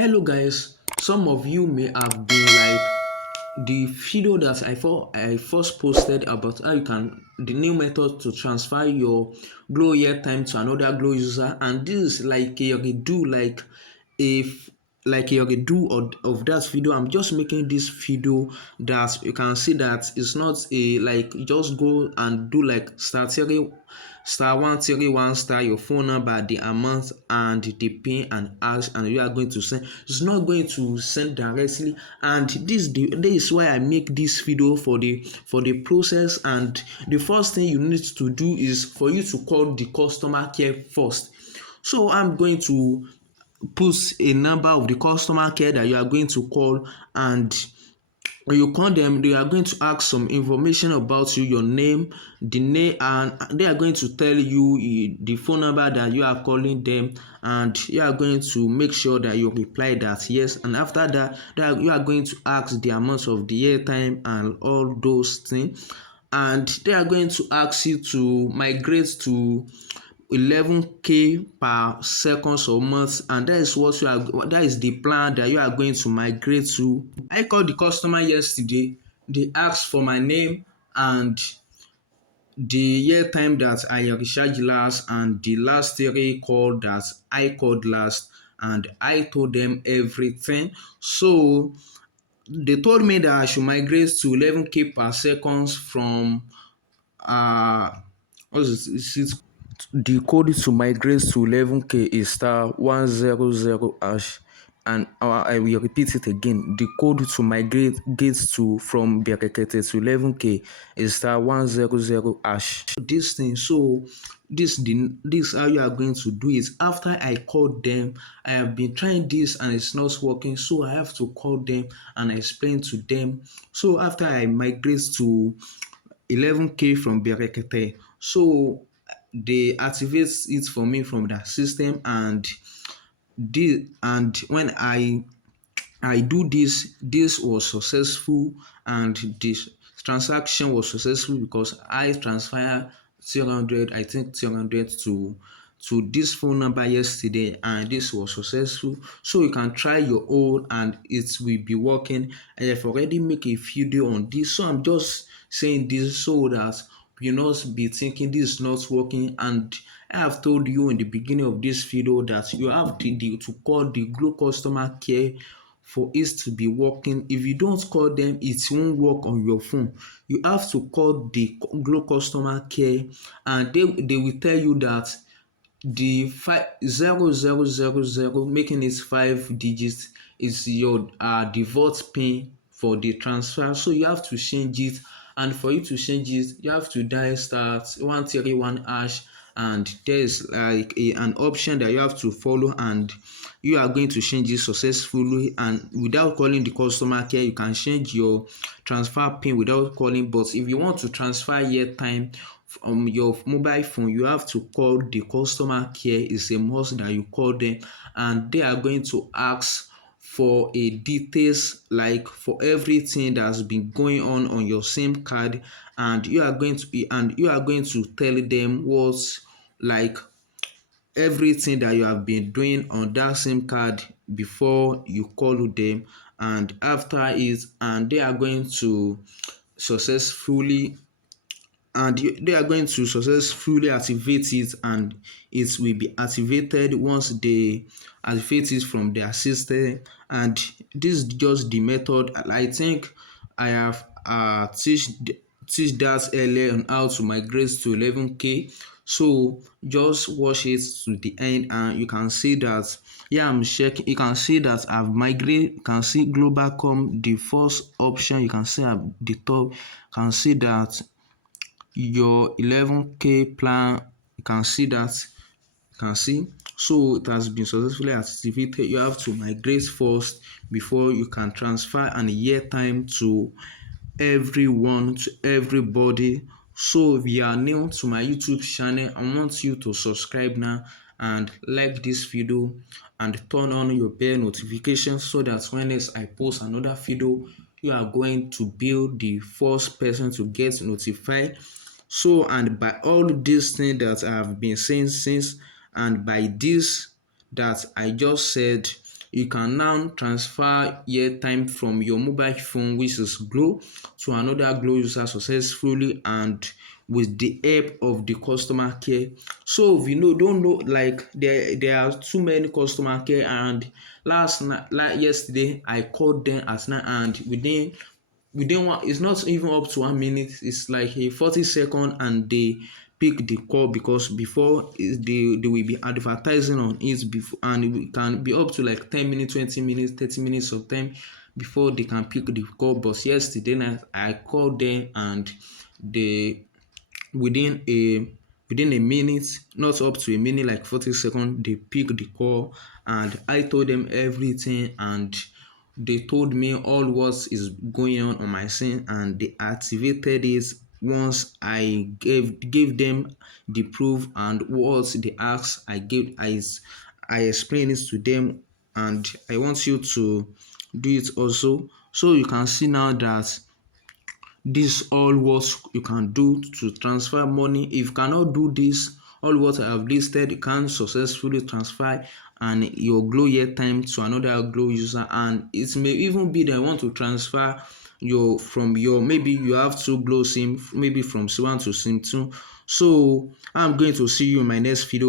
Hello guys, some of you may have been like the video that I first posted about how you can the new method to transfer your Glo Airtime to another Glo user, and this is like a redo, if like a redo of that video. I'm just making this video that you can see that it's not a like just go and do like *131 star your phone number, the amount and the pin and ask, and you are going to send. It's not going to send directly, and this is why I make this video for the process. And the first thing you need to do is for you to call the customer care first. So I'm going to put a number of the customer care that you are going to call, and when you call them, they are going to ask some information about you, your name, the name, and they are going to tell you the phone number that you are calling them, and you are going to make sure that you reply that yes. And after that, you are going to ask the amount of the airtime and all those things, and they are going to ask you to migrate to 11K per seconds or month, and that is the plan that you are going to migrate to. I called the customer yesterday. They asked for my name and the year time that I recharged last and the last three call that I called last, and I told them everything. So they told me that I should migrate to 11K per seconds from uh what is it? The code to migrate to 11K is *100#, and I will repeat it again. The code to migrate gets to from Berekete to 11K is *100#. This thing, so this how you are going to do it. After I called them, I have been trying this and it's not working, so I have to call them and explain to them. So after I migrate to 11K from Berekete, so they activate it for me from that system, and when I do this was successful, and this transaction was successful because I transferred 300, I think 300 to this phone number yesterday, and this was successful. So you can try your own and it will be working. I have already make a video on this, so I'm just saying this so that you not be thinking this is not working. And I have told you in the beginning of this video that you have to call the Glo customer care for it to be working. If you don't call them, it won't work on your phone. You have to call the Glo customer care, and they will tell you that the 50000, making it 5 digits, is your default pin for the transfer. So you have to change it, and for you to change it, you have to dial *131#, and there's like an option that you have to follow, and you are going to change it successfully. And without calling the customer care, you can change your transfer pin without calling. But if you want to transfer airtime from your mobile phone, you have to call the customer care. It's a must that you call them, and they are going to ask for a details like for everything that's been going on your SIM card, and you are going to tell them what's like everything that you have been doing on that SIM card before you call them, and after it, and they are going to successfully they are going to successfully activate it, and it will be activated once they activate it from their system. And this is just the method. I think I have teach that earlier on how to migrate to 11K. So just watch it to the end, and you can see that yeah, I'm checking. You can see that I've migrated. You can see Globalcom, the first option. You can see at the top. You can see that your 11K plan, you can see that, you can see. So it has been successfully activated. You have to migrate first before you can transfer an airtime to everyone, to everybody. So if you are new to my YouTube channel, I want you to subscribe now and like this video and turn on your bell notifications, so that when I post another video, you are going to be the first person to get notified. So, and by all these things that I have been saying since, and by this that I just said, you can now transfer airtime from your mobile phone, which is Glo, to another Glo user successfully and with the help of the customer care. So if you know don't know, like there are too many customer care, and last night, like yesterday, I called them at night, and within one, it's not even up to 1 minute, it's like a 40 second, and they pick the call, because before they will be advertising on it before, and it can be up to like 10 minutes, 20 minutes, 30 minutes of time before they can pick the call. But yesterday night I called them, and they within a within a minute, not up to a minute, like 40 seconds, they pick the call, and I told them everything, and they told me all what is going on my scene, and they activated it once I gave them the proof and what they asked. I explained it to them, and I want you to do it also, so you can see now that this all what you can do to transfer money. If you cannot do this, all what I have listed, you can successfully transfer and your Glo airtime to another Glo user, and it may even be that you want to transfer your from your, maybe you have two Glo sim, maybe from sim 1 to sim 2. So I'm going to see you in my next video.